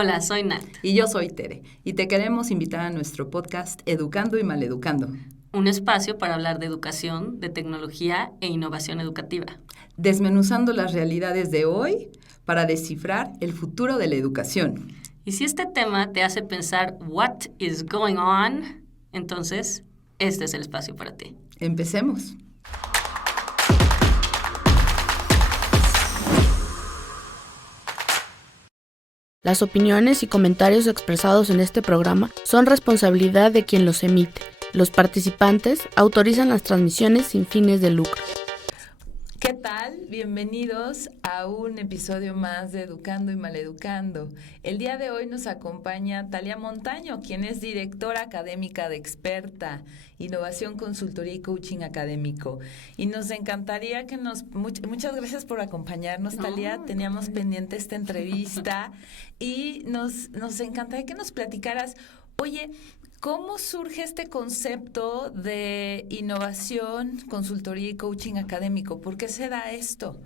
Hola, soy Nat. Y yo soy Tere. Y te queremos invitar a nuestro podcast Educando y Maleducando. Un espacio para hablar de educación, de tecnología e innovación educativa. Desmenuzando las realidades de hoy para descifrar el futuro de la educación. Y si este tema te hace pensar what is going on, entonces este es el espacio para ti. Empecemos. Las opiniones y comentarios expresados en este programa son responsabilidad de quien los emite. Los participantes autorizan las transmisiones sin fines de lucro. ¿Qué tal? Bienvenidos a un episodio más de Educando y Maleducando. El día de hoy nos acompaña Talia Montaño, quien es directora académica de Experta, Innovación, Consultoría y Coaching Académico. Y nos encantaría que muchas gracias por acompañarnos, Talia. Teníamos pendiente esta entrevista y nos encantaría que nos platicaras, oye, ¿cómo surge este concepto de innovación, consultoría y coaching académico? ¿Por qué se da esto?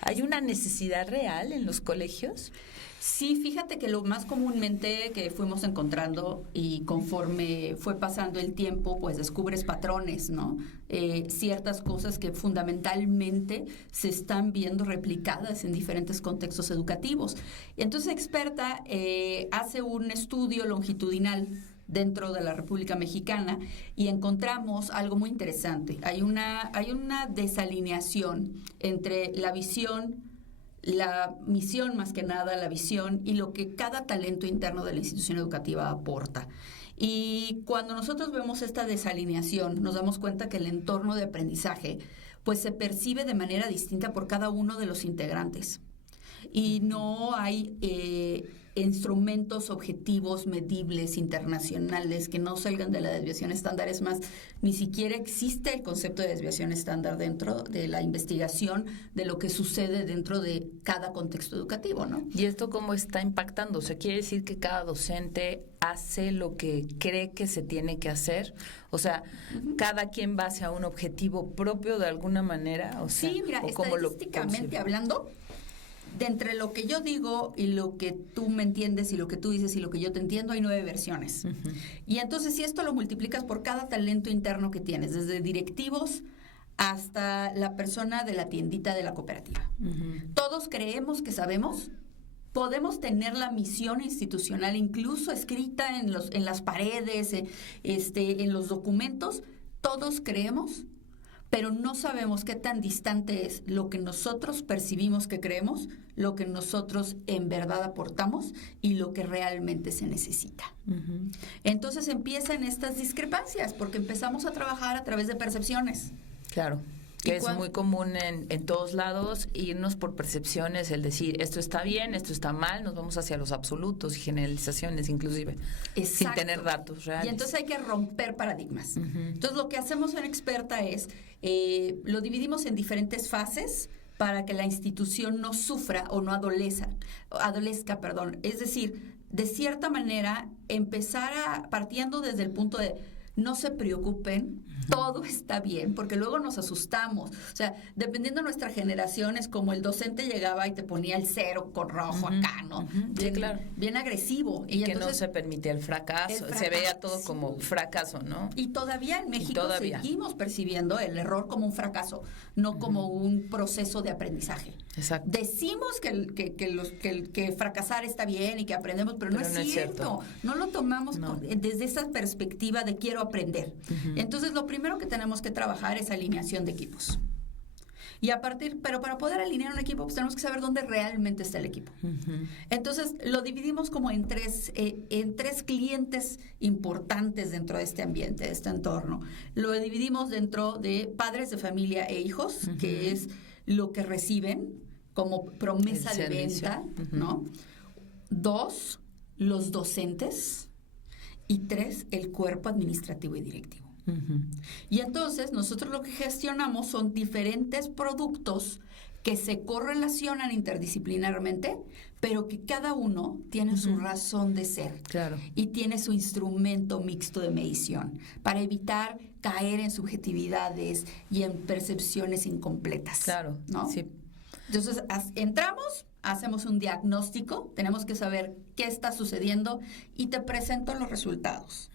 ¿Hay una necesidad real en los colegios? Sí, fíjate que lo más comúnmente que fuimos encontrando y conforme fue pasando el tiempo, pues descubres patrones, ¿no? Ciertas cosas que fundamentalmente se están viendo replicadas en diferentes contextos educativos. Y entonces Experta hace un estudio longitudinal dentro de la República Mexicana y encontramos algo muy interesante. Hay una desalineación entre la visión, la misión más que nada, la visión y lo que cada talento interno de la institución educativa aporta. Y cuando nosotros vemos esta desalineación, nos damos cuenta que el entorno de aprendizaje pues se percibe de manera distinta por cada uno de los integrantes. Y no hay instrumentos objetivos, medibles, internacionales, que no salgan de la desviación estándar. Es más, ni siquiera existe el concepto de desviación estándar dentro de la investigación de lo que sucede dentro de cada contexto educativo, ¿no? ¿Y esto cómo está impactando? O sea, ¿quiere decir que cada docente hace lo que cree que se tiene que hacer? O sea, ¿cada quien va hacia un objetivo propio de alguna manera? O sea, sí, mira, estadísticamente hablando, de entre lo que yo digo y lo que tú me entiendes y lo que tú dices y lo que yo te entiendo, hay 9 versiones. Uh-huh. Y entonces, si esto lo multiplicas por cada talento interno que tienes, desde directivos hasta la persona de la tiendita de la cooperativa. Uh-huh. Todos creemos que sabemos, podemos tener la misión institucional incluso escrita en las paredes, en los documentos, todos creemos, pero no sabemos qué tan distante es lo que nosotros percibimos que creemos, lo que nosotros en verdad aportamos y lo que realmente se necesita. Uh-huh. Entonces empiezan estas discrepancias porque empezamos a trabajar a través de percepciones. Claro. Que es muy común en todos lados, irnos por percepciones, el decir esto está bien, esto está mal, nos vamos hacia los absolutos y generalizaciones inclusive. Exacto. Sin tener datos reales. Y entonces hay que romper paradigmas. Uh-huh. Entonces lo que hacemos en Experta es, lo dividimos en diferentes fases para que la institución no sufra o no adolezca. Es decir, de cierta manera empezar partiendo desde el punto de no se preocupen, todo está bien, porque luego nos asustamos. O sea, dependiendo de nuestra generación, es como el docente llegaba y te ponía el 0 con rojo acá, ¿no? Bien, sí, claro. Bien agresivo. Y que entonces, no se permitía el fracaso. Se veía todo como fracaso, ¿no? Y todavía en México seguimos percibiendo el error como un fracaso, no como un proceso de aprendizaje. Exacto. Decimos que fracasar está bien y que aprendemos, pero no es cierto. No lo tomamos desde esa perspectiva de quiero aprender. Uh-huh. Entonces, lo primero que tenemos que trabajar es alineación de equipos. Pero para poder alinear un equipo, pues tenemos que saber dónde realmente está el equipo. Uh-huh. Entonces, lo dividimos como en tres clientes importantes dentro de este ambiente, de este entorno. Lo dividimos dentro de padres de familia e hijos, uh-huh, que es lo que reciben como promesa de venta, uh-huh, ¿no? 2, los docentes. Y 3, el cuerpo administrativo y directivo. Uh-huh. Y entonces nosotros lo que gestionamos son diferentes productos que se correlacionan interdisciplinarmente, pero que cada uno tiene, uh-huh, su razón de ser. Claro. Y tiene su instrumento mixto de medición para evitar caer en subjetividades y en percepciones incompletas. Claro, ¿no? Sí. Entonces, entramos, hacemos un diagnóstico, tenemos que saber qué está sucediendo y te presento los resultados.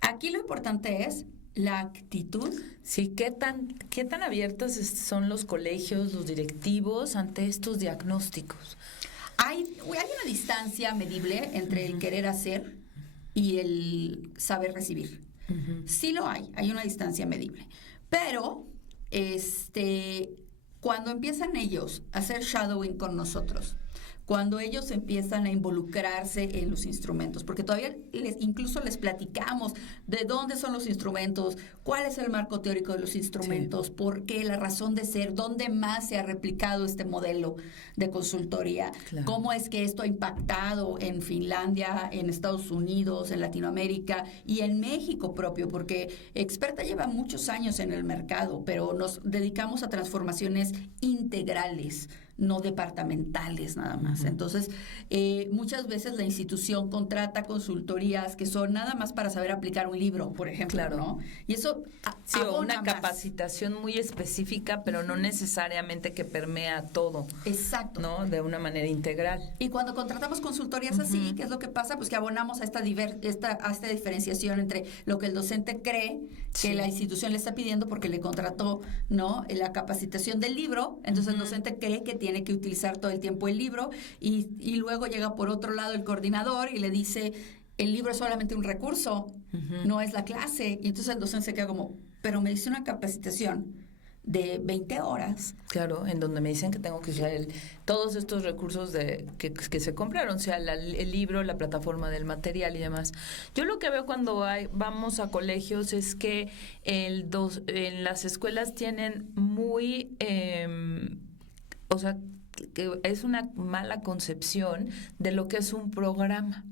Aquí lo importante es la actitud. Sí, ¿qué tan abiertos son los colegios, los directivos ante estos diagnósticos? Hay una distancia medible entre el querer hacer y el saber recibir. Sí lo hay una distancia medible. Pero cuando empiezan ellos a hacer shadowing con nosotros, cuando ellos empiezan a involucrarse en los instrumentos, porque todavía incluso les platicamos de dónde son los instrumentos, cuál es el marco teórico de los instrumentos, por qué, la razón de ser, dónde más se ha replicado este modelo de consultoría, cómo es que esto ha impactado en Finlandia, en Estados Unidos, en Latinoamérica y en México propio, porque Experta lleva muchos años en el mercado, pero nos dedicamos a transformaciones integrales, no departamentales nada más. Entonces, muchas veces la institución contrata consultorías que son nada más para saber aplicar un libro, por ejemplo, ¿no? Y eso sí, o una capacitación muy específica, pero no necesariamente que permea todo. Exacto. ¿No? De una manera integral. Y cuando contratamos consultorías así, ¿qué es lo que pasa? Pues que abonamos a esta diferenciación entre lo que el docente cree que la institución le está pidiendo porque le contrató, ¿no?, la capacitación del libro. Entonces el docente cree que tiene que utilizar todo el tiempo el libro y luego llega por otro lado el coordinador y le dice, el libro es solamente un recurso, no es la clase. Y entonces el docente se queda como, pero me hice una capacitación de 20 horas. Claro, en donde me dicen que tengo que usar todos estos recursos que se compraron, o sea, el libro, la plataforma del material y demás. Yo lo que veo cuando vamos a colegios es que en las escuelas tienen muy... o sea, que es una mala concepción de lo que es un programa.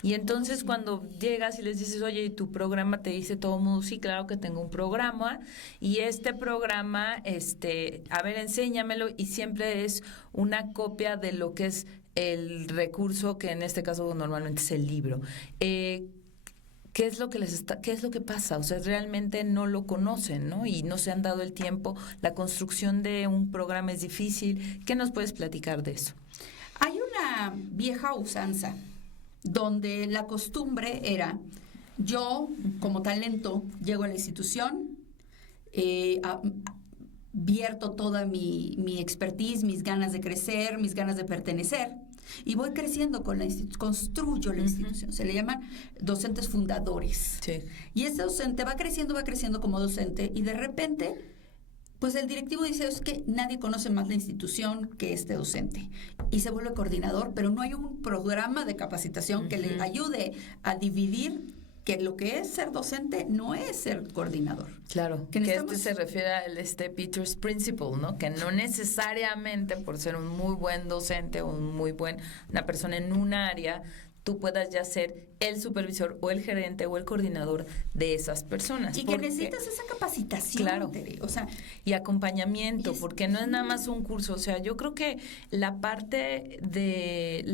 Y entonces cuando llegas y les dices, oye, ¿y tu programa? Te dice todo el mundo, sí, claro que tengo un programa, y este programa, a ver, enséñamelo, y siempre es una copia de lo que es el recurso, que en este caso normalmente es el libro. ¿Qué es lo que pasa? O sea, realmente no lo conocen, ¿no? Y no se han dado el tiempo. La construcción de un programa es difícil. ¿Qué nos puedes platicar de eso? Hay una vieja usanza donde la costumbre era, yo como talento llego a la institución, vierto toda mi expertise, mis ganas de crecer, mis ganas de pertenecer, y voy creciendo con construyo la institución. Se le llaman docentes fundadores. Sí. Y ese docente va creciendo como docente, y de repente, pues el directivo dice, es que nadie conoce más la institución que este docente, y se vuelve coordinador, pero no hay un programa de capacitación que le ayude a dividir que lo que es ser docente no es ser coordinador. Claro, que se refiere al Peters Principle, ¿no? Que no necesariamente por ser un muy buen docente o una persona en un área, tú puedas ya ser el supervisor o el gerente o el coordinador de esas personas. Y que necesitas esa capacitación. Claro. O sea, y acompañamiento, porque no es nada más un curso. O sea, yo creo que la parte de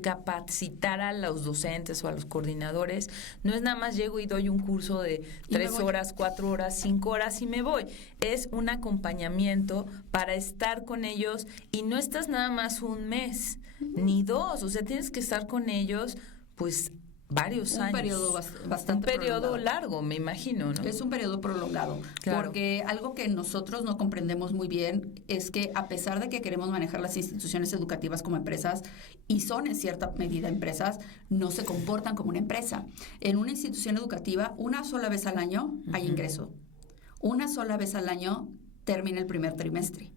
capacitar a los docentes o a los coordinadores no es nada más llego y doy un curso de 3 horas, 4 horas, 5 horas y me voy. Es un acompañamiento para estar con ellos, y no estás nada más un mes ni 2, o sea, tienes que estar con ellos pues varios años. Un periodo bastante un periodo prolongado. Largo, me imagino, ¿no? Es un periodo prolongado, claro. Porque algo que nosotros no comprendemos muy bien es que, a pesar de que queremos manejar las instituciones educativas como empresas, y son en cierta medida empresas, no se comportan como una empresa. En una institución educativa, una sola vez al año hay ingreso. Una sola vez al año termina el primer trimestre.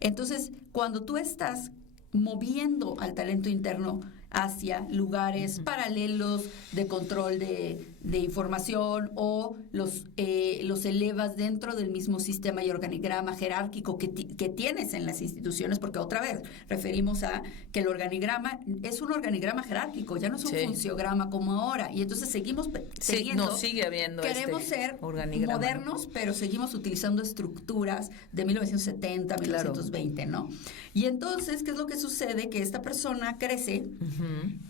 Entonces, cuando tú estás moviendo al talento interno hacia lugares paralelos de control de información, o los elevas dentro del mismo sistema y organigrama jerárquico que tienes en las instituciones, porque otra vez referimos a que el organigrama es un organigrama jerárquico, ya no es un funciograma como ahora, y entonces seguimos teniendo, sigue habiendo queremos ser modernos, pero seguimos utilizando estructuras de 1970, 1920, ¿no? Y entonces, ¿qué es lo que sucede? Que esta persona crece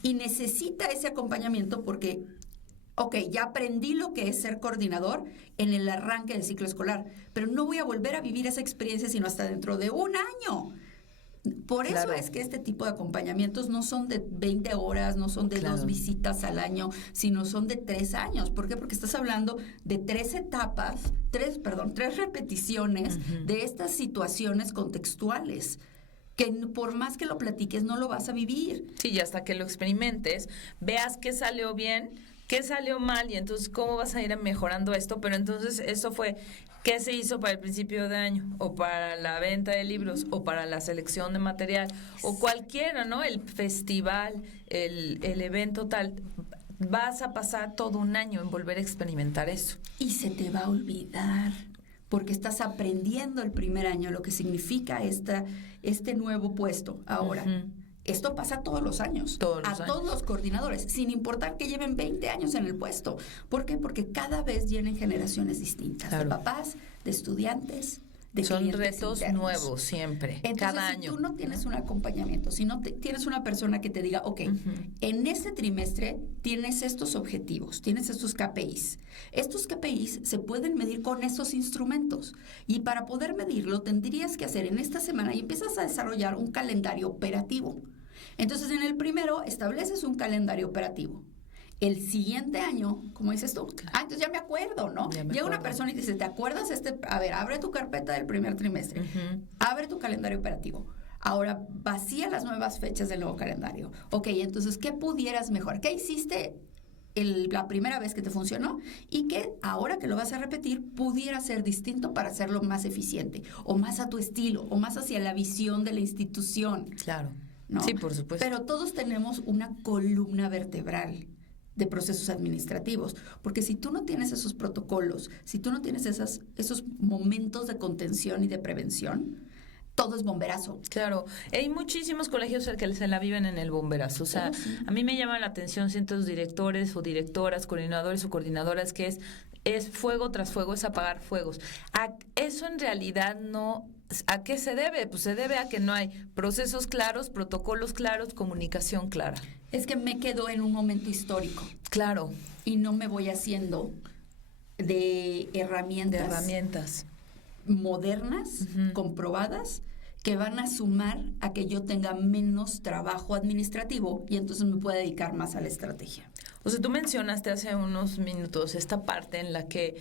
y necesita ese acompañamiento porque, ya aprendí lo que es ser coordinador en el arranque del ciclo escolar, pero no voy a volver a vivir esa experiencia sino hasta dentro de un año. Por eso Claro. es que este tipo de acompañamientos no son de 20 horas, no son de Claro. 2 visitas al año, sino son de 3 años. ¿Por qué? Porque estás hablando de 3 etapas, 3 repeticiones de estas situaciones contextuales, que por más que lo platiques no lo vas a vivir. Sí, y hasta que lo experimentes, veas qué salió bien, qué salió mal, y entonces cómo vas a ir mejorando esto. Pero entonces eso fue, ¿qué se hizo para el principio de año? O para la venta de libros, o para la selección de material, o cualquiera, ¿no? El festival, el evento tal. Vas a pasar todo un año en volver a experimentar eso. Y se te va a olvidar, porque estás aprendiendo el primer año lo que significa este nuevo puesto. Ahora, esto pasa todos los años, Todos los a años. todos los coordinadores, sin importar que lleven 20 años en el puesto. ¿Por qué? Porque cada vez vienen generaciones distintas, Claro. de papás, de estudiantes, de Son clientes retos internos. nuevos siempre, Entonces, cada si año. tú no tienes un acompañamiento, si no tienes una persona que te diga, ok, en este trimestre tienes estos objetivos, tienes estos KPIs. Estos KPIs se pueden medir con estos instrumentos. Y para poder medirlo, tendrías que hacer en esta semana y empiezas a desarrollar un calendario operativo. Entonces, en el primero, estableces un calendario operativo. El siguiente año, como dices tú, entonces ya me acuerdo, ¿no? Ya me Llega una acuerdo. persona y dice, ¿te acuerdas A ver, abre tu carpeta del primer trimestre, abre tu calendario operativo. Ahora, vacía las nuevas fechas del nuevo calendario. Ok, entonces, ¿qué pudieras mejorar? ¿Qué hiciste la primera vez que te funcionó? Y que ahora que lo vas a repetir, pudiera ser distinto para hacerlo más eficiente, o más a tu estilo, o más hacia la visión de la institución. Claro. ¿No? Sí, por supuesto. Pero todos tenemos una columna vertebral de procesos administrativos, porque si tú no tienes esos protocolos, si tú no tienes esos momentos de contención y de prevención, todo es bomberazo. Claro, hay muchísimos colegios que se la viven en el bomberazo. O sea, a mí me llama la atención cientos de directores o directoras, coordinadores o coordinadoras, que es fuego tras fuego, es apagar fuegos. Eso en realidad no... ¿A qué se debe? Pues se debe a que no hay procesos claros, protocolos claros, comunicación clara. Es que me quedo en un momento histórico Claro, y no me voy haciendo de herramientas modernas, comprobadas, que van a sumar a que yo tenga menos trabajo administrativo y entonces me pueda dedicar más a la estrategia. o sea, tú mencionaste hace unos minutos esta parte en la que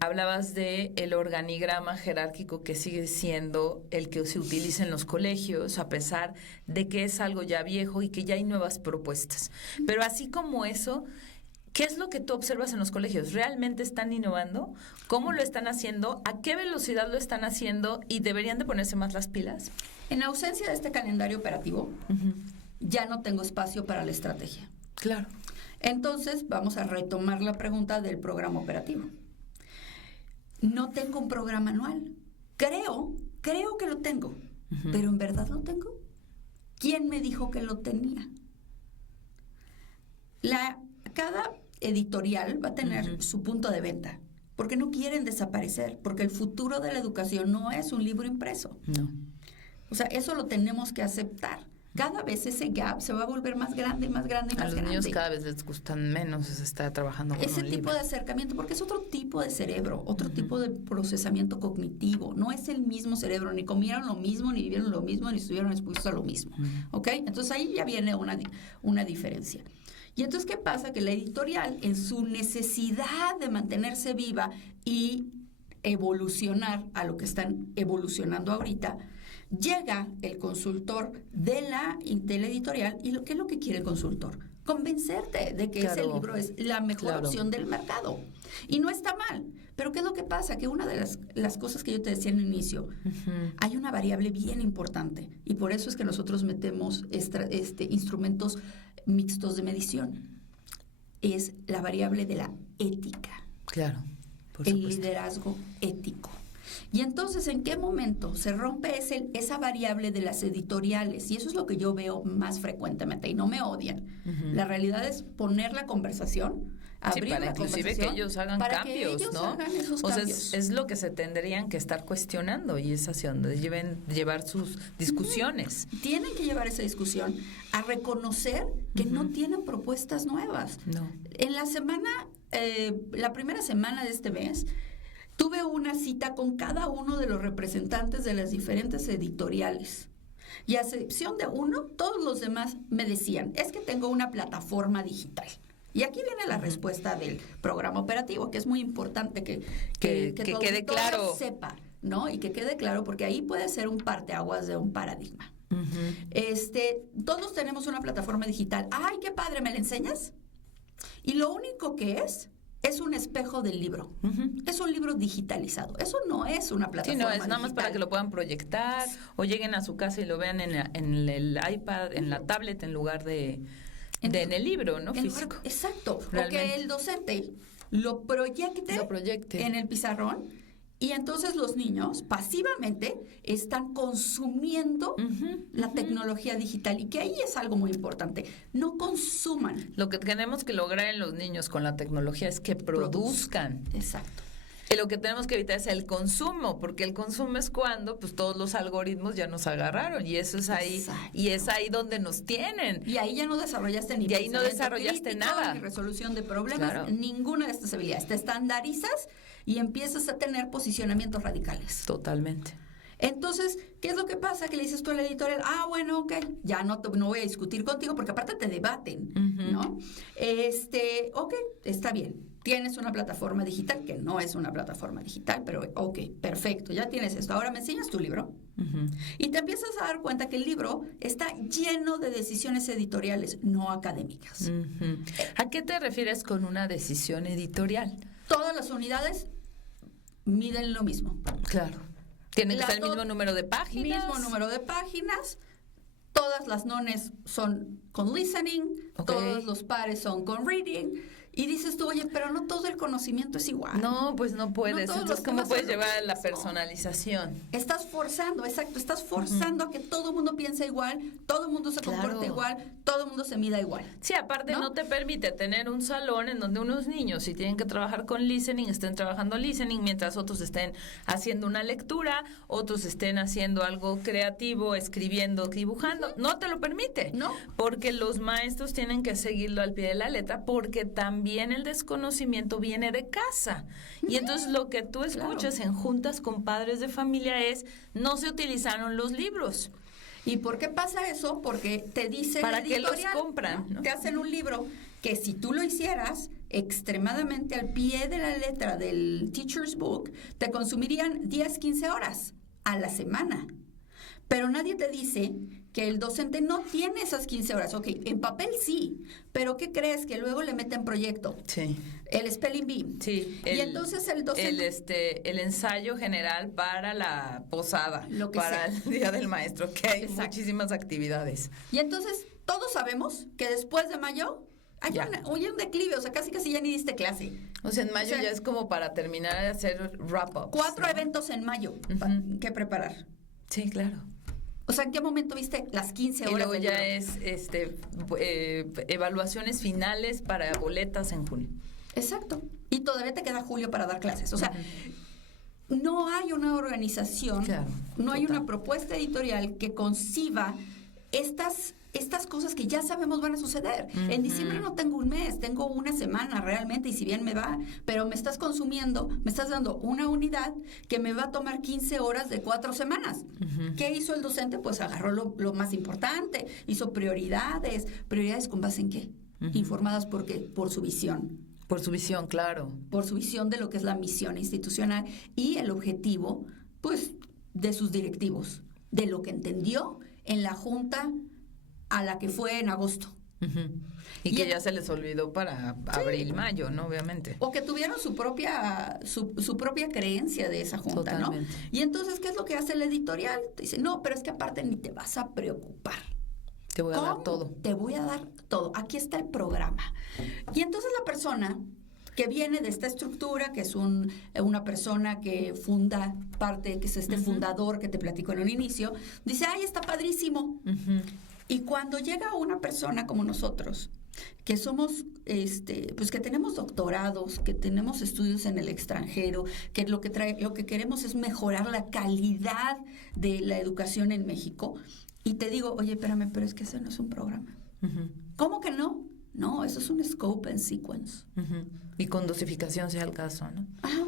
hablabas de el organigrama jerárquico que sigue siendo el que se utiliza en los colegios, a pesar de que es algo ya viejo y que ya hay nuevas propuestas. Pero así como eso, ¿qué es lo que tú observas en los colegios? ¿Realmente están innovando? ¿Cómo lo están haciendo? ¿A qué velocidad lo están haciendo? ¿Y deberían de ponerse más las pilas? En ausencia de este calendario operativo, ya no tengo espacio para la estrategia. Claro. Entonces, vamos a retomar la pregunta del programa operativo. No tengo un programa anual. Creo que lo tengo, pero ¿en verdad lo tengo? ¿Quién me dijo que lo tenía? Cada editorial va a tener su punto de venta, porque no quieren desaparecer, porque el futuro de la educación no es un libro impreso. No. O sea, eso lo tenemos que aceptar. Cada vez ese gap se va a volver más grande y más grande y más A los grande. niños cada vez les gustan menos estar trabajando con Ese un tipo libro. de acercamiento, porque es otro tipo de cerebro, otro tipo de procesamiento cognitivo. No es el mismo cerebro, ni comieron lo mismo, ni vivieron lo mismo, ni estuvieron expuestos a lo mismo. ¿Ok? Entonces ahí ya viene una diferencia. Y entonces, ¿qué pasa? Que la editorial, en su necesidad de mantenerse viva y evolucionar a lo que están evolucionando ahorita, llega el consultor de la editorial y ¿qué es lo que quiere el consultor? Convencerte de que ese libro es la mejor opción del mercado. Y no está mal. Pero ¿qué es lo que pasa? Que una de las cosas que yo te decía en el inicio, hay una variable bien importante y por eso es que nosotros metemos instrumentos mixtos de medición. Es la variable de la ética. Claro, por el supuesto. liderazgo ético. Y entonces, ¿en qué momento se rompe esa variable de las editoriales? Y eso es lo que yo veo más frecuentemente, y no me odian. La realidad es poner la conversación, abrir para la inclusive conversación, que ellos hagan para cambios, que ellos ¿no? hagan esos o sea, cambios. es lo que se tendrían que estar cuestionando y es hacia donde llevar sus discusiones. Tienen que llevar esa discusión a reconocer que no tienen propuestas nuevas. No. En la primera semana de este mes, tuve una cita con cada uno de los representantes de las diferentes editoriales Y a excepción de uno, todos los demás me decían, es que tengo una plataforma digital. Y aquí viene la respuesta del programa operativo, que es muy importante que tu quede auditorio claro. sepa, ¿no? Y que quede claro, porque ahí puede ser un parteaguas de un paradigma. Todos tenemos una plataforma digital. ¡Ay, qué padre! ¿Me la enseñas? Y lo único que es un espejo del libro. Es un libro digitalizado. Eso no es una plataforma Sí, no, es nada más digital. para que lo puedan proyectar o lleguen a su casa y lo vean en el iPad, en la tablet, en lugar de en el libro, ¿no? Físico. Exacto. O Realmente. que el docente lo proyecte en el pizarrón. Y entonces los niños pasivamente están consumiendo la tecnología digital, y que ahí es algo muy importante. No consuman. Lo que tenemos que lograr en los niños con la tecnología es que produzcan. Exacto. Y lo que tenemos que evitar es el consumo, porque el consumo es cuando pues todos los algoritmos ya nos agarraron, y eso es ahí. Exacto. Y es ahí donde nos tienen. Y ahí ya no desarrollaste ni Y ahí no pensamiento desarrollaste crítico, nada. ni resolución de problemas, Claro. ninguna de estas habilidades. Te estandarizas y empiezas a tener posicionamientos radicales. Totalmente. Entonces, ¿qué es lo que pasa? Que le dices tú a la editorial, bueno, ok, ya no voy a discutir contigo, porque aparte te debaten, ¿no? Ok, está bien. Tienes una plataforma digital, que no es una plataforma digital, pero ok, perfecto, ya tienes esto. Ahora me enseñas tu libro. Y te empiezas a dar cuenta que el libro está lleno de decisiones editoriales, no académicas. ¿A qué te refieres con una decisión editorial? Todas las unidades miden lo mismo. Claro. Tienen que Las ser el mismo número de páginas. Mismo número de páginas. Todas las nones son con listening, Ok. todos los pares son con reading. Y dices tú, oye, pero no todo el conocimiento es igual. No, pues no puedes. No todos Entonces, los ¿cómo temas puedes son lo llevar la mismo. personalización? Estás forzando, exacto, estás forzando a que todo el mundo piense igual, todo el mundo se Claro. comporte igual, todo el mundo se mida igual. Sí, aparte ¿No? no te permite tener un salón en donde unos niños, si tienen que trabajar con listening, estén trabajando listening, mientras otros estén haciendo una lectura, otros estén haciendo algo creativo, escribiendo, dibujando. No te lo permite. No. Porque los maestros tienen que seguirlo al pie de la letra, porque también el desconocimiento viene de casa. Y entonces lo que tú escuchas en juntas con padres de familia es, no se utilizaron los libros. ¿Y por qué pasa eso? Porque te dice ¿Para la qué los editorial, compran, no? Te hacen un libro que si tú lo hicieras extremadamente al pie de la letra del teacher's book, te consumirían 10, 15 horas a la semana. Pero nadie te dice que el docente no tiene esas 15 horas. Ok, en papel sí, pero ¿qué crees? Que luego le meten proyecto. Sí. El spelling bee. Sí, Y entonces el docente... el ensayo general para la posada, Lo que para sea. el Día del Maestro, que hay Exacto. muchísimas actividades. Y entonces todos sabemos que después de mayo hay Ya. un declive, o sea, casi ya ni diste clase. O sea, en mayo O sea, ya es como para terminar de hacer wrap-up. 4 eventos en mayo que preparar. Sí, claro. O sea, ¿en qué momento viste las 15 Y horas luego del ya libro? es evaluaciones finales para boletas en junio. Exacto. Y todavía te queda julio para dar clases. O sea, no hay una organización, Claro, no hay total. una propuesta editorial que conciba estas cosas que ya sabemos van a suceder. En diciembre no tengo un mes, tengo una semana realmente, y si bien me va, pero me estás consumiendo, me estás dando una unidad que me va a tomar 15 horas de 4 semanas. ¿Qué hizo el docente? Pues agarró lo más importante, hizo prioridades. ¿Prioridades con base en qué? Informadas por qué, por su visión. Por su visión, claro. Por su visión de lo que es la misión institucional y el objetivo, pues, de sus directivos, de lo que entendió en la junta a la que fue en agosto. Y que ya se les olvidó para abril, mayo, ¿no? Obviamente. O que tuvieron su propia creencia de esa junta, Totalmente. ¿no? Y entonces, ¿qué es lo que hace el editorial? Te dice, no, pero es que aparte ni te vas a preocupar. Te voy a dar ¿Cómo? todo. Te voy a dar todo. Aquí está el programa. Y entonces la persona que viene de esta estructura, que es una persona que funda parte, que es este fundador que te platico en un inicio, dice, ¡ay, está padrísimo! Y cuando llega una persona como nosotros, que somos, pues que tenemos doctorados, que tenemos estudios en el extranjero, que lo que queremos es mejorar la calidad de la educación en México, y te digo, oye, espérame, pero es que ese no es un programa. ¿Cómo que no? No, eso es un scope and sequence. Y con dosificación sea el caso, ¿no? Ajá.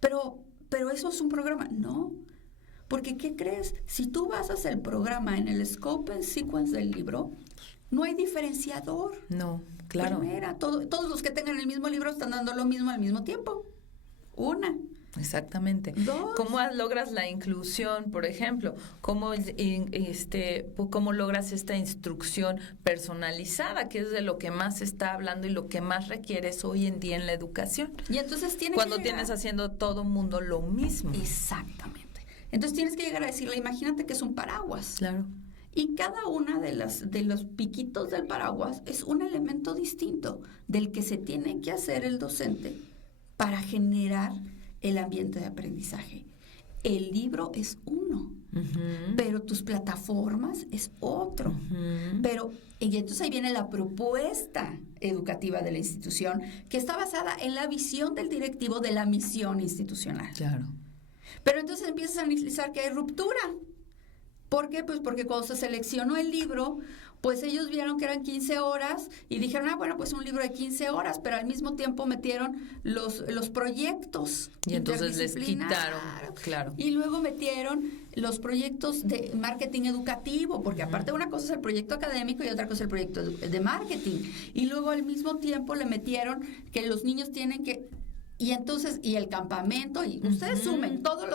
Pero eso es un programa. No, Porque, ¿qué crees? Si tú basas el programa en el scope and sequence del libro, no hay diferenciador. No, claro. Primera, todos los que tengan el mismo libro están dando lo mismo al mismo tiempo. Una. Exactamente. Dos. ¿Cómo logras la inclusión, por ejemplo? ¿Cómo logras esta instrucción personalizada, que es de lo que más se está hablando y lo que más requieres hoy en día en la educación? Y entonces cuando tienes haciendo todo mundo lo mismo. Exactamente. Entonces tienes que llegar a decirle, imagínate que es un paraguas. Claro. Y cada una de los piquitos del paraguas es un elemento distinto del que se tiene que hacer el docente para generar el ambiente de aprendizaje. El libro es uno, pero tus plataformas es otro. Y entonces ahí viene la propuesta educativa de la institución, que está basada en la visión del directivo de la misión institucional. Claro. Pero entonces empiezas a analizar que hay ruptura. ¿Por qué? Pues porque cuando se seleccionó el libro, pues ellos vieron que eran 15 horas y dijeron, bueno, pues un libro de 15 horas, pero al mismo tiempo metieron los proyectos. Y entonces les quitaron, claro. Y luego metieron los proyectos de marketing educativo, porque aparte una cosa es el proyecto académico y otra cosa es el proyecto de marketing. Y luego al mismo tiempo le metieron que los niños tienen que... Y entonces, y el campamento, y ustedes sumen todos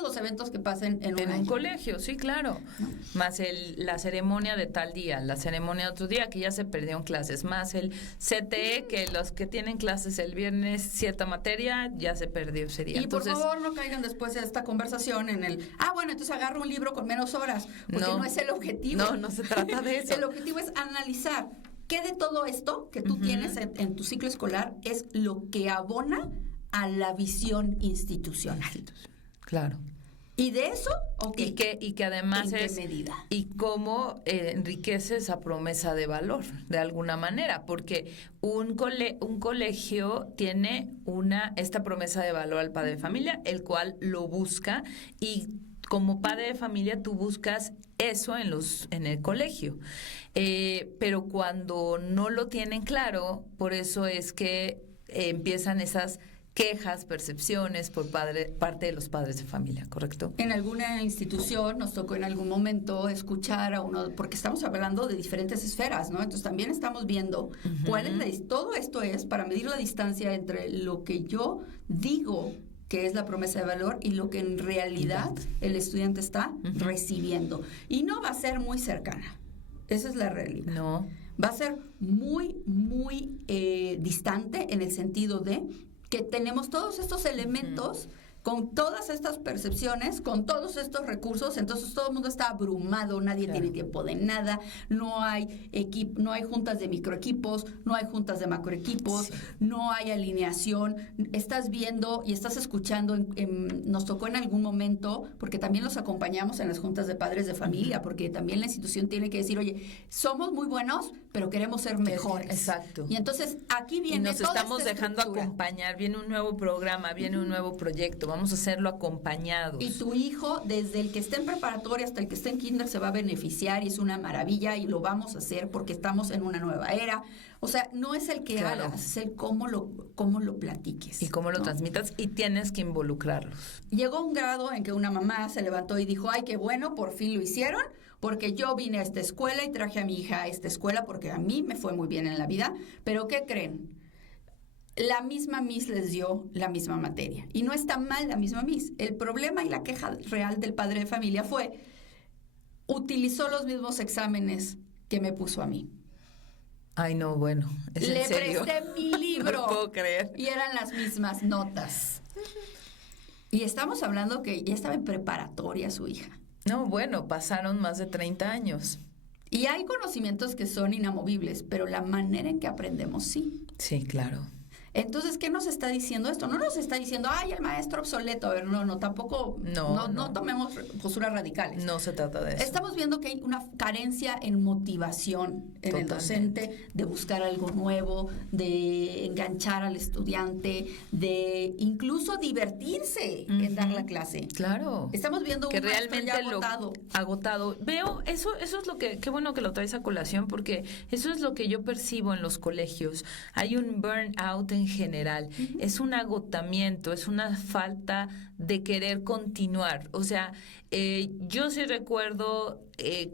los eventos que pasen en un colegio, sí, claro. Más la ceremonia de tal día, la ceremonia de otro día, que ya se perdieron clases, más el CTE, que los que tienen clases el viernes, cierta materia, ya se perdió ese día. Y entonces, por favor, no caigan después de esta conversación en bueno, entonces agarro un libro con menos horas, porque no es el objetivo. No se trata de eso. El objetivo es analizar qué de todo esto que tú tienes en tu ciclo escolar es lo que abona a la visión institucional. Claro. Y de eso, y que además es medida. Y cómo enriquece esa promesa de valor de alguna manera, porque un colegio tiene esta promesa de valor al padre de familia, el cual lo busca, y como padre de familia tú buscas eso en el colegio, pero cuando no lo tienen claro, por eso es que empiezan esas quejas, percepciones por parte de los padres de familia, ¿correcto? En alguna institución nos tocó en algún momento escuchar a uno, porque estamos hablando de diferentes esferas, ¿no? Entonces también estamos viendo cuál es todo esto es para medir la distancia entre lo que yo digo que es la promesa de valor y lo que en realidad el estudiante está recibiendo. Y no va a ser muy cercana. Esa es la realidad. No. Va a ser muy, muy distante en el sentido de que tenemos todos estos elementos con todas estas percepciones, con todos estos recursos, entonces todo el mundo está abrumado, nadie tiene tiempo de nada, no hay juntas de microequipos, no hay juntas de macroequipos, no hay alineación, estás viendo y estás escuchando, nos tocó en algún momento, porque también los acompañamos en las juntas de padres de familia, porque también la institución tiene que decir, oye, somos muy buenos, pero queremos ser mejores. Exacto. Y entonces aquí viene y nos estamos dejando acompañar, viene un nuevo programa, viene un nuevo proyecto, vamos a hacerlo acompañados. Y tu hijo, desde el que esté en preparatoria hasta el que esté en kinder, se va a beneficiar y es una maravilla y lo vamos a hacer porque estamos en una nueva era. O sea, no es el que hagas, es el cómo lo platiques. Y cómo lo transmitas y tienes que involucrarlos. Llegó un grado en que una mamá se levantó y dijo, ay, qué bueno, por fin lo hicieron, porque yo vine a esta escuela y traje a mi hija a esta escuela porque a mí me fue muy bien en la vida. Pero ¿qué creen? La misma Miss les dio la misma materia. Y no está mal la misma Miss. El problema y la queja real del padre de familia fue, utilizó los mismos exámenes que me puso a mí. Ay, no, bueno, ¿es Le en serio? presté mi libro. No lo puedo creer. Y eran las mismas notas. Y estamos hablando que ya estaba en preparatoria su hija. No, bueno, pasaron más de 30 años. Y hay conocimientos que son inamovibles, pero la manera en que aprendemos sí. Sí, claro. Entonces, ¿qué nos está diciendo esto? No nos está diciendo, ay, el maestro obsoleto. A ver, no, tampoco, no tomemos posturas radicales. No se trata de eso. Estamos viendo que hay una carencia en motivación en el docente, de buscar algo nuevo, de enganchar al estudiante, de incluso divertirse en dar la clase. Claro. Estamos viendo que un realmente ya agotado. Veo, eso es lo que, qué bueno que lo traes a colación, porque eso es lo que yo percibo en los colegios. Hay un burnout en en general. Es un agotamiento, es una falta de querer continuar. O sea, yo sí recuerdo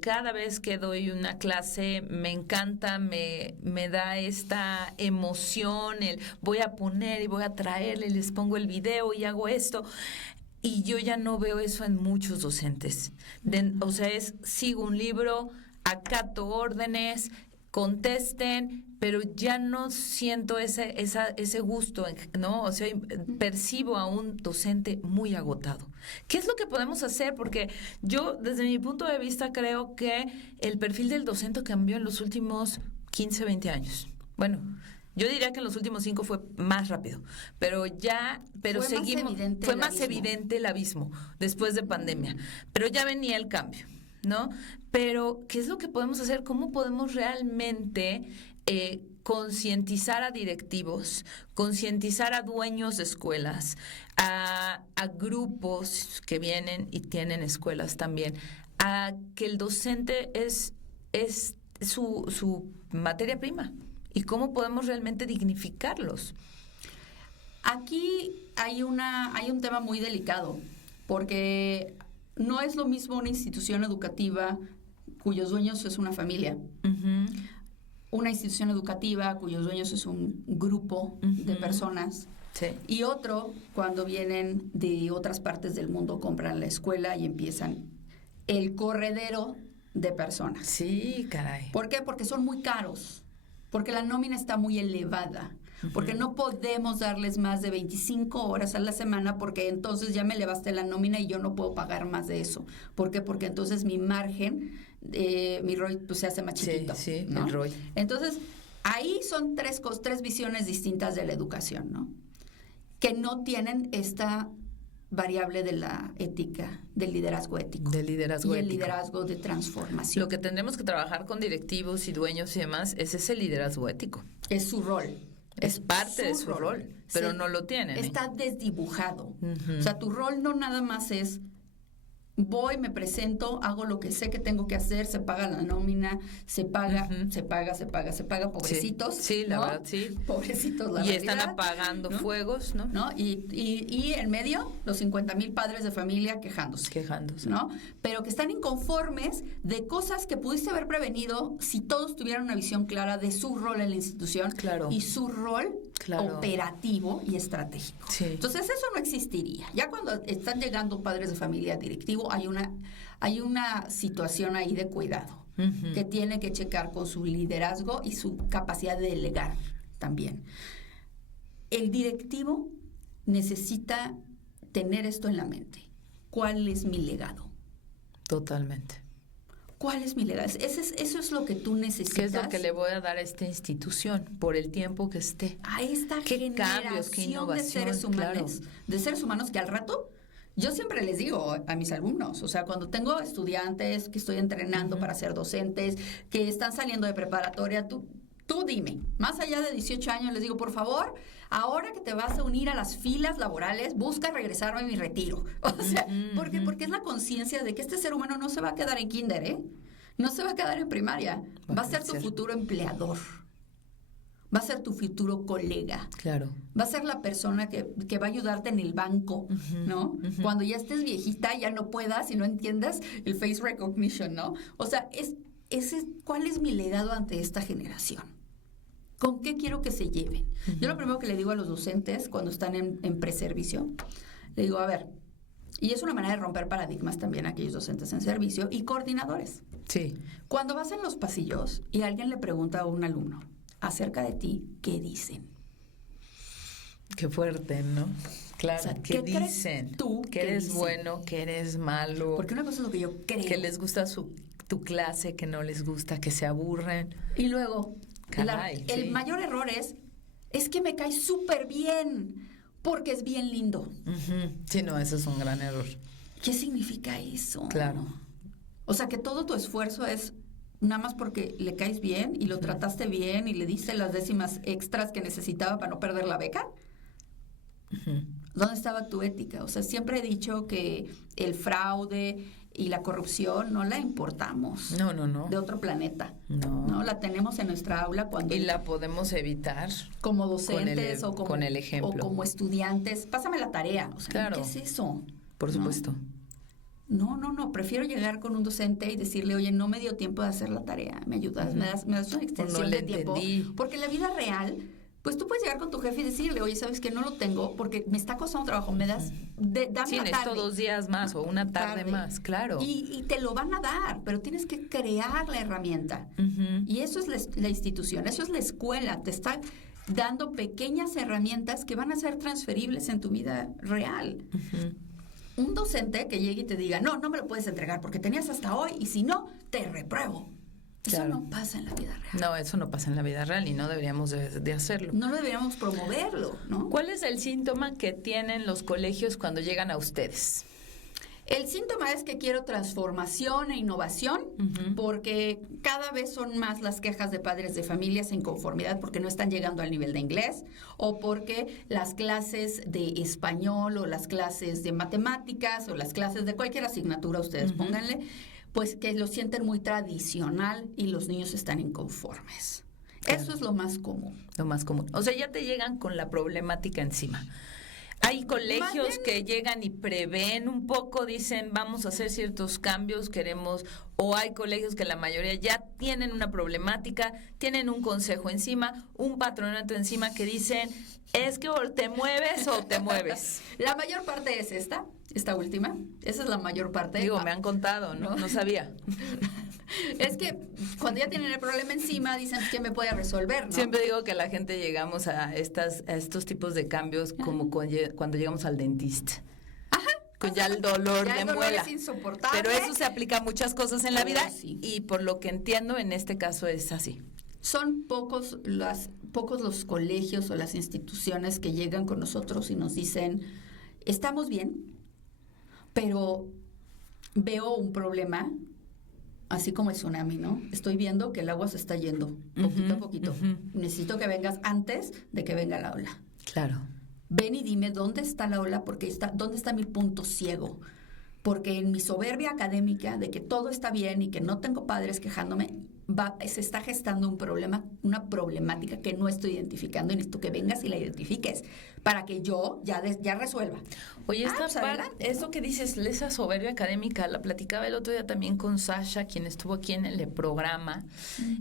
cada vez que doy una clase, me encanta, me da esta emoción, el voy a poner y voy a traerle, les pongo el video y hago esto. Y yo ya no veo eso en muchos docentes. O sea, sigo un libro, acato órdenes, contesten, pero ya no siento ese gusto, ¿no? O sea, percibo a un docente muy agotado. ¿Qué es lo que podemos hacer? Porque yo, desde mi punto de vista, creo que el perfil del docente cambió en los últimos 15, 20 años. Bueno, yo diría que en los últimos 5 fue más rápido, pero fue más evidente el abismo después de pandemia, pero ya venía el cambio, ¿no? Pero, ¿qué es lo que podemos hacer? ¿Cómo podemos realmente concientizar a directivos, concientizar a dueños de escuelas, a grupos que vienen y tienen escuelas también, a que el docente es su materia prima? ¿Y cómo podemos realmente dignificarlos? Aquí hay un tema muy delicado, porque no es lo mismo una institución educativa cuyos dueños es una familia, una institución educativa cuyos dueños es un grupo de personas, sí, y otro cuando vienen de otras partes del mundo, compran la escuela y empiezan el corredero de personas. Sí, caray. ¿Por qué? Porque son muy caros, porque la nómina está muy elevada, porque no podemos darles más de 25 horas a la semana, porque entonces ya me elevaste la nómina y yo no puedo pagar más de eso. ¿Por qué? Porque entonces mi margen, mi ROI, pues, se hace más chiquito. Sí, ¿no? el ROI. Entonces, ahí son tres visiones distintas de la educación, ¿no? Que no tienen esta variable de la ética, del liderazgo ético. Del liderazgo y el ético. liderazgo de transformación. Lo que tendremos que trabajar con directivos y dueos y demás es ese liderazgo ético. Es su rol. Es parte de su rol, pero no lo tienen. Está desdibujado. O sea, tu rol no nada más es voy, me presento, hago lo que sé que tengo que hacer, se paga la nómina, se paga, pobrecitos. Sí, la verdad, sí. Pobrecitos, la y realidad. Están apagando fuegos, ¿no? Y en medio, los 50,000 padres de familia quejándose. ¿No? Pero que están inconformes de cosas que pudiste haber prevenido si todos tuvieran una visión clara de su rol en la institución. Claro. Y su rol operativo y estratégico. Sí. Entonces, eso no existiría. Ya cuando están llegando padres de familia directivo, hay una situación ahí de cuidado que tiene que checar con su liderazgo y su capacidad de delegar también. El directivo necesita tener esto en la mente. ¿Cuál es mi legado? Totalmente. ¿Cuál es mi legado? Eso es lo que tú necesitas. ¿Qué es lo que le voy a dar a esta institución por el tiempo que esté? A esta ¿Qué cambios, qué innovación? De seres humanos que al rato, yo siempre les digo a mis alumnos, o sea, cuando tengo estudiantes que estoy entrenando para ser docentes, que están saliendo de preparatoria, tú dime, más allá de 18 años, les digo, por favor, ahora que te vas a unir a las filas laborales, busca regresarme a mi retiro. O sea, porque es la conciencia de que este ser humano no se va a quedar en kinder, no se va a quedar en primaria, va a ser tu futuro empleador, va a ser tu futuro colega. Claro. Va a ser la persona que va a ayudarte en el banco, ¿no? Cuando ya estés viejita, ya no puedas y no entiendas el face recognition, ¿no? O sea, ¿cuál es mi legado ante esta generación? ¿Con qué quiero que se lleven? Yo lo primero que le digo a los docentes cuando están en preservicio, le digo, a ver, y es una manera de romper paradigmas también a aquellos docentes en servicio y coordinadores. Sí. Cuando vas en los pasillos y alguien le pregunta a un alumno acerca de ti, ¿qué dicen? Qué fuerte, ¿no? Claro, o sea, ¿qué dicen? Tú, que eres bueno, que eres malo. Porque una cosa es lo que yo creo. Que les gusta tu clase, que no les gusta, que se aburren. Y luego, Caray, el mayor error es que me cae súper bien, porque es bien lindo. Sí, no, eso es un gran error. ¿Qué significa eso? Claro. O sea, que todo tu esfuerzo es nada más porque le caes bien y lo trataste bien y le diste las décimas extras que necesitaba para no perder la beca. ¿Dónde estaba tu ética? O sea, siempre he dicho que el fraude y la corrupción no la importamos. No. De otro planeta. No. La tenemos en nuestra aula cuando... Y la podemos evitar. Como docentes con el ejemplo. o como estudiantes. Pásame la tarea. O sea, claro. ¿qué es eso? Por supuesto. No. Prefiero llegar con un docente y decirle, oye, no me dio tiempo de hacer la tarea. ¿Me ayudas? ¿Me das una extensión de tiempo? Entendí. Porque en la vida real... Pues tú puedes llegar con tu jefe y decirle, oye, ¿sabes qué? No lo tengo porque me está costando trabajo. Me das, dame la necesito tarde. 2 días más o una tarde más, claro. Y te lo van a dar, pero tienes que crear la herramienta. Y eso es la institución, eso es la escuela. Te está dando pequeñas herramientas que van a ser transferibles en tu vida real. Un docente que llegue y te diga, no me lo puedes entregar porque tenías hasta hoy y si no, te repruebo. Eso no pasa en la vida real. No, eso no pasa en la vida real y no deberíamos de hacerlo. No deberíamos promoverlo, ¿no? ¿Cuál es el síntoma que tienen los colegios cuando llegan a ustedes? El síntoma es que quiero transformación e innovación porque cada vez son más las quejas de padres de familias en conformidad porque no están llegando al nivel de inglés o porque las clases de español o las clases de matemáticas o las clases de cualquier asignatura, ustedes pónganle, pues que lo sienten muy tradicional y los niños están inconformes. Claro. Eso es lo más común. Lo más común. O sea, ya te llegan con la problemática encima. Hay colegios que llegan y prevén un poco, dicen vamos a hacer ciertos cambios, queremos, o hay colegios que la mayoría ya tienen una problemática, tienen un consejo encima, un patronato encima que dicen es que o te mueves o te mueves. La mayor parte es esta última, esa es la mayor parte. Digo, me han contado, ¿no? sabía. Es que cuando ya tienen el problema encima dicen ¿quién me puede resolver? ¿no? Siempre digo que la gente llegamos a estos tipos de cambios como cuando llegamos al dentista. Con ya el dolor ya de el dolor muela. Es insoportable. Pero eso se aplica a muchas cosas en la vida sí. Y por lo que entiendo en este caso es así. Son pocos los colegios o las instituciones que llegan con nosotros y nos dicen estamos bien, pero veo un problema. Así como el tsunami, ¿no? Estoy viendo que el agua se está yendo, poquito a poquito. Necesito que vengas antes de que venga la ola. Claro. Ven y dime dónde está la ola, dónde está mi punto ciego. Porque en mi soberbia académica de que todo está bien y que no tengo padres quejándome, se está gestando un problema, una problemática que no estoy identificando y necesito que vengas y la identifiques para que yo ya resuelva. Oye, eso que dices, esa soberbia académica, la platicaba el otro día también con Sasha, quien estuvo aquí en el programa,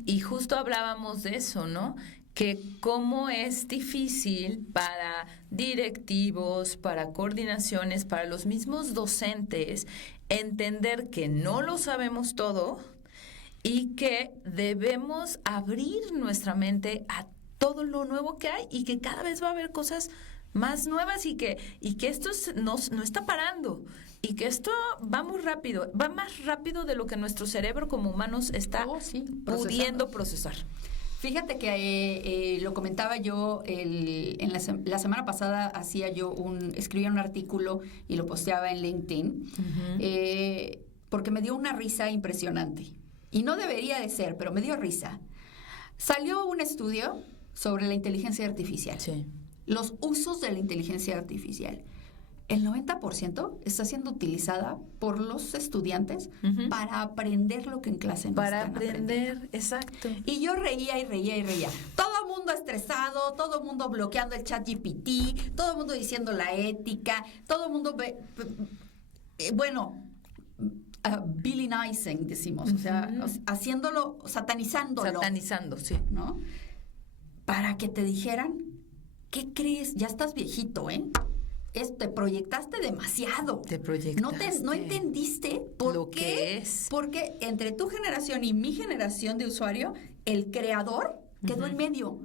y justo hablábamos de eso, ¿no? Que cómo es difícil para directivos, para coordinaciones, para los mismos docentes, entender que no lo sabemos todo y que debemos abrir nuestra mente a todo lo nuevo que hay y que cada vez va a haber cosas más nuevas y que esto no está parando y que esto va muy rápido, va más rápido de lo que nuestro cerebro como humanos está pudiendo procesar. Fíjate que lo comentaba yo la semana pasada, escribía un artículo y lo posteaba en LinkedIn, porque me dio una risa impresionante. Y no debería de ser, pero me dio risa. Salió un estudio sobre la inteligencia artificial. Sí. Los usos de la inteligencia artificial. El 90% está siendo utilizada por los estudiantes para aprender lo que en clase no están aprendiendo. Exacto. Y yo reía. Todo el mundo estresado, todo el mundo bloqueando el ChatGPT, todo el mundo diciendo la ética, todo el mundo villainizing, decimos, o sea, haciéndolo, satanizándolo. Satanizando, sí. ¿No? Para que te dijeran, ¿qué crees? Ya estás viejito, ¿eh? Te proyectaste demasiado. Te proyectaste. No entendiste por lo qué. Que es. Porque entre tu generación y mi generación de usuario, el creador quedó en medio.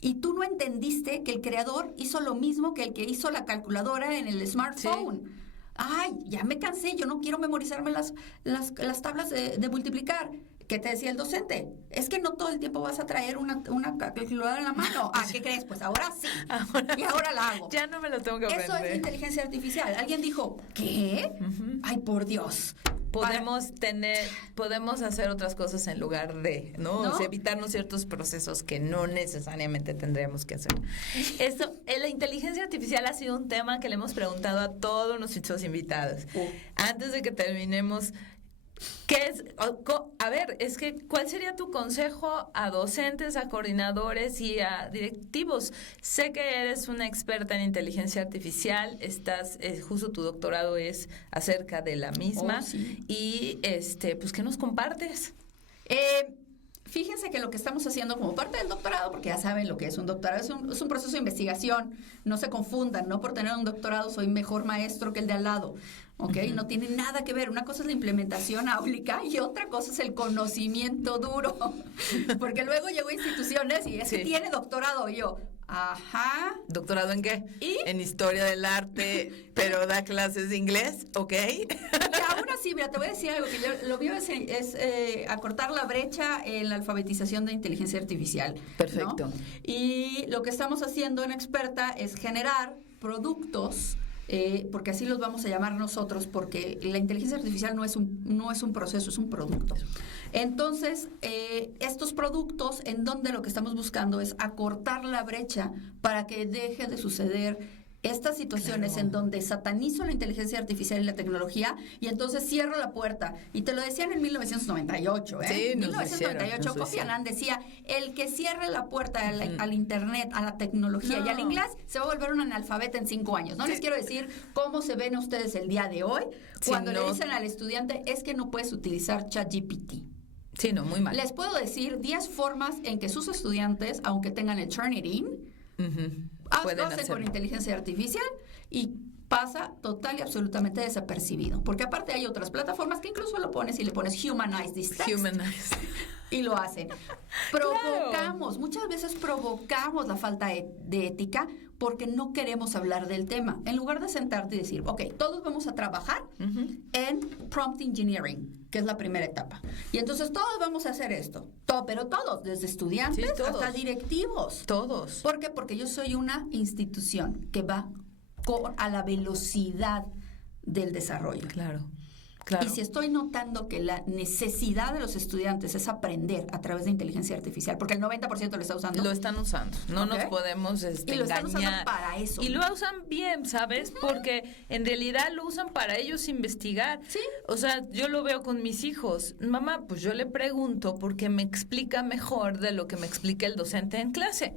Y tú no entendiste que el creador hizo lo mismo que el que hizo la calculadora en el smartphone. Sí. Ay, ya me cansé, yo no quiero memorizarme las tablas de multiplicar. ¿qué te decía el docente? Es que no todo el tiempo vas a traer una calculadora en la mano. ¿Ah, qué crees? Pues ahora sí. Y ahora la hago. Ya no me lo tengo que aprender. Eso es inteligencia artificial. Alguien dijo, ¿qué? Ay, por Dios. Podemos hacer otras cosas en lugar de, ¿no? O sea, evitarnos ciertos procesos que no necesariamente tendríamos que hacer. La inteligencia artificial ha sido un tema que le hemos preguntado a todos nuestros invitados. Antes de que terminemos, ¿cuál sería tu consejo a docentes, a coordinadores y a directivos? Sé que eres una experta en inteligencia artificial, justo tu doctorado es acerca de la misma. Sí. Y pues ¿qué nos compartes? Fíjense que lo que estamos haciendo como parte del doctorado, porque ya saben lo que es un doctorado, es un proceso de investigación, no se confundan, no por tener un doctorado soy mejor maestro que el de al lado, ¿ok? No tiene nada que ver, una cosa es la implementación áulica y otra cosa es el conocimiento duro, porque luego llego a instituciones y es que tiene doctorado, y yo, ajá. ¿Doctorado en qué? En historia del arte, pero da clases de inglés, ¿ok? Y aún así, mira, te voy a decir algo que yo lo veo es acortar la brecha en la alfabetización de inteligencia artificial. Perfecto. ¿No? Y lo que estamos haciendo en Experta es generar productos, porque así los vamos a llamar nosotros, porque la inteligencia artificial no es un proceso, es un producto. Entonces, estos productos, en donde lo que estamos buscando es acortar la brecha para que deje de suceder estas situaciones en donde satanizo la inteligencia artificial y la tecnología y entonces cierro la puerta. Y te lo decían en 1998, ¿eh? Sí, en 1998 Kofi Annan decía, el que cierre la puerta al internet, a la tecnología y al inglés, se va a volver un analfabeta en 5 años. No les quiero decir cómo se ven ustedes el día de hoy cuando le dicen al estudiante, es que no puedes utilizar ChatGPT. Sí, no, muy mal. Les puedo decir 10 formas en que sus estudiantes, aunque tengan el Turnitin, lo hace con inteligencia artificial y pasa total y absolutamente desapercibido. Porque aparte hay otras plataformas que incluso lo pones y le pones humanize this text. Y lo hacen. Muchas veces provocamos la falta de ética porque no queremos hablar del tema. En lugar de sentarte y decir, ok, todos vamos a trabajar en prompt engineering, que es la primera etapa. Y entonces todos vamos a hacer esto. Pero todos, desde estudiantes hasta directivos. Todos. ¿Por qué? Porque yo soy una institución que va a la velocidad del desarrollo. Claro. Y si estoy notando que la necesidad de los estudiantes es aprender a través de inteligencia artificial, porque el 90% lo está usando. Lo están usando. No nos podemos y lo están usando para eso. Y lo usan bien, ¿sabes? Porque en realidad lo usan para ellos investigar. Sí. O sea, yo lo veo con mis hijos. Mamá, pues yo le pregunto porque me explica mejor de lo que me explica el docente en clase.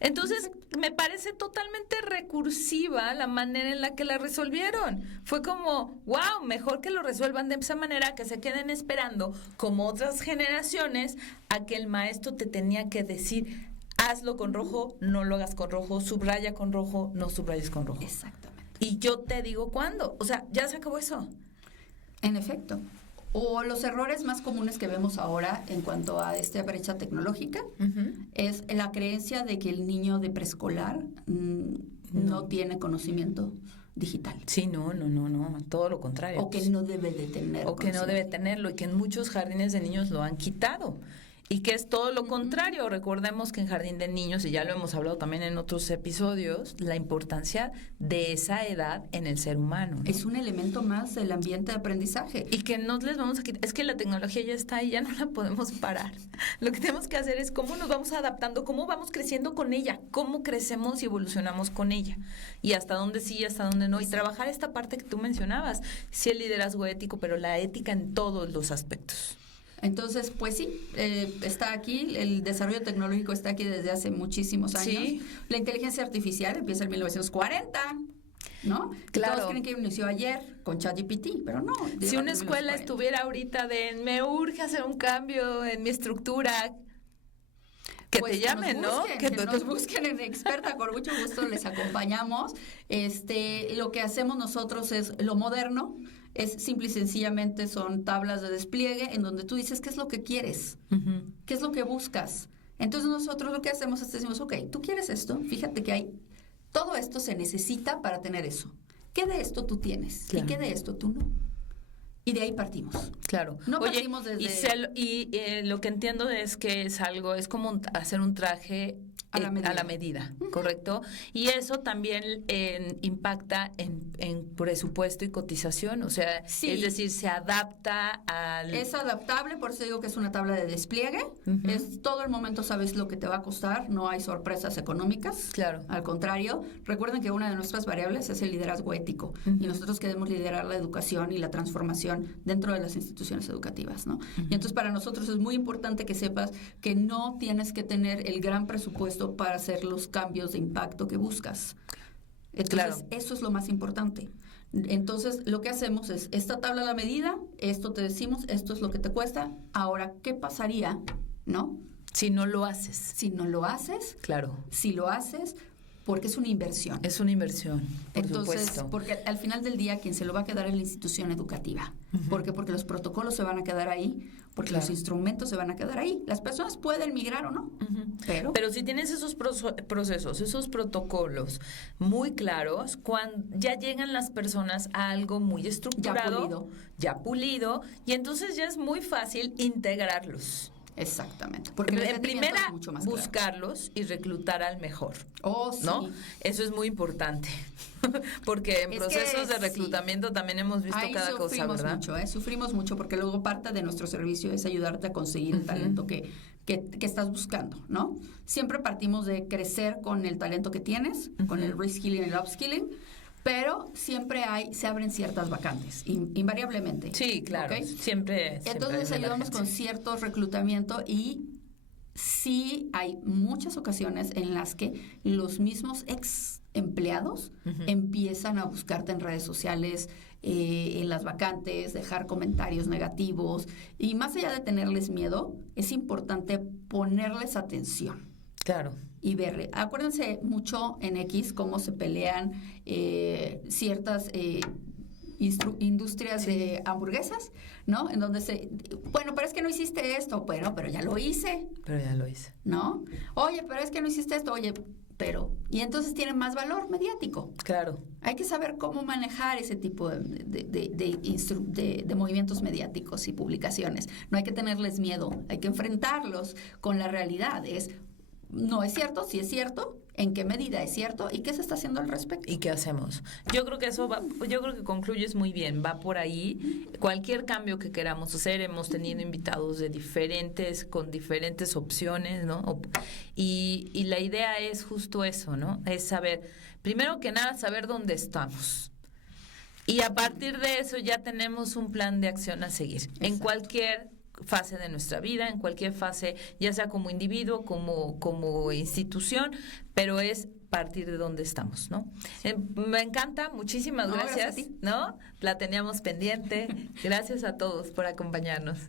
Entonces, me parece totalmente recursiva la manera en la que la resolvieron. Fue como, wow, mejor que lo resuelvan de esa manera, que se queden esperando, como otras generaciones, a que el maestro te tenía que decir, hazlo con rojo, no lo hagas con rojo, subraya con rojo, no subrayes con rojo. Exactamente. Y yo te digo cuándo. O sea, ya se acabó eso. En efecto. O los errores más comunes que vemos ahora en cuanto a esta brecha tecnológica es la creencia de que el niño de preescolar no tiene conocimiento digital. Sí, no, todo lo contrario. O que no debe de tener. O que no debe tenerlo y que en muchos jardines de niños lo han quitado. Y que es todo lo contrario. Recordemos que en Jardín de Niños, y ya lo hemos hablado también en otros episodios, la importancia de esa edad en el ser humano, ¿no? Es un elemento más del ambiente de aprendizaje. Y que no les vamos a quitar. Es que la tecnología ya está ahí, ya no la podemos parar. Lo que tenemos que hacer es cómo nos vamos adaptando, cómo vamos creciendo con ella, cómo crecemos y evolucionamos con ella. Y hasta dónde sí y hasta dónde no. Y trabajar esta parte que tú mencionabas. Sí, el liderazgo ético, pero la ética en todos los aspectos. Entonces, pues sí, está aquí, el desarrollo tecnológico está aquí desde hace muchísimos años. Sí. La inteligencia artificial empieza en 1940, ¿no? Claro. Todos creen que inició ayer con ChatGPT, pero no. Si una escuela estuviera ahorita me urge hacer un cambio en mi estructura, que pues te llamen, ¿no? Que nos busquen en Experta, con mucho gusto les acompañamos. Lo que hacemos nosotros es lo moderno, es simple y sencillamente son tablas de despliegue en donde tú dices qué es lo que quieres, qué es lo que buscas. Entonces nosotros lo que hacemos es decimos, ok, tú quieres esto, fíjate que todo esto se necesita para tener eso. ¿Qué de esto tú tienes? Claro. ¿Y qué de esto tú no? Y de ahí partimos. Claro. No Oye, partimos desde... lo que entiendo es que es como hacer un traje a la medida, ¿correcto? Y eso también impacta en presupuesto y cotización, o sea, Sí. es decir, se adapta al... Es adaptable, por eso digo que es una tabla de despliegue. Es todo el momento sabes lo que te va a costar, no hay sorpresas económicas. Claro. Al contrario, recuerden que una de nuestras variables es el liderazgo ético y nosotros queremos liderar la educación y la transformación dentro de las instituciones educativas, ¿no? Y entonces para nosotros es muy importante que sepas que no tienes que tener el gran presupuesto para hacer los cambios de impacto que buscas. Entonces, eso es lo más importante. Entonces, lo que hacemos es, esta tabla a la medida, esto te decimos, esto es lo que te cuesta. Ahora, ¿qué pasaría, no? Si no lo haces. Si no lo haces, Claro. si lo haces, porque es una inversión. Es una inversión, por Entonces, supuesto. porque al final del día quien se lo va a quedar es la institución educativa. ¿Por qué? Porque los protocolos se van a quedar ahí, porque los instrumentos se van a quedar ahí. Las personas pueden migrar o no, Pero si tienes esos procesos, esos protocolos muy claros, cuando ya llegan las personas a algo muy estructurado, ya pulido, y entonces ya es muy fácil integrarlos. Exactamente. Porque En primera, es mucho más claro. buscarlos y reclutar al mejor. Oh, sí. ¿No? Eso es muy importante. Porque en Es procesos que de reclutamiento también hemos visto ahí cada cosa, ¿verdad? Sufrimos mucho porque luego parte de nuestro servicio es ayudarte a conseguir el talento que estás buscando, ¿no? Siempre partimos de crecer con el talento que tienes, con el reskilling y el upskilling, pero siempre se abren ciertas vacantes, invariablemente. Sí, claro. ¿Okay? Siempre Entonces hay ayudamos con cierto reclutamiento y sí hay muchas ocasiones en las que los mismos ex empleados empiezan a buscarte en redes sociales, en las vacantes, dejar comentarios negativos, y más allá de tenerles miedo, es importante ponerles atención. Claro. Y verle. Acuérdense mucho en X cómo se pelean ciertas industrias de hamburguesas, ¿no? En donde bueno, pero es que no hiciste esto. Bueno, pero ya lo hice. Pero ya lo hice. ¿No? Oye, pero es que no hiciste esto. Oye, pero... Y entonces tiene más valor mediático. Claro. Hay que saber cómo manejar ese tipo de movimientos mediáticos y publicaciones. No hay que tenerles miedo. Hay que enfrentarlos con la realidad. No es cierto, sí es cierto, en qué medida es cierto y qué se está haciendo al respecto. ¿Y qué hacemos? Yo creo que yo creo que concluyes muy bien, va por ahí. Cualquier cambio que queramos hacer, hemos tenido invitados con diferentes opciones, ¿no? Y la idea es justo eso, ¿no? Es saber, primero que nada, saber dónde estamos. Y a partir de eso ya tenemos un plan de acción a seguir. Exacto. En cualquier fase de nuestra vida, en cualquier fase, ya sea como individuo, como institución, pero es partir de donde estamos, ¿no? Me encanta, muchísimas gracias, gracias a ti. ¿no? La teníamos pendiente. Gracias a todos por acompañarnos.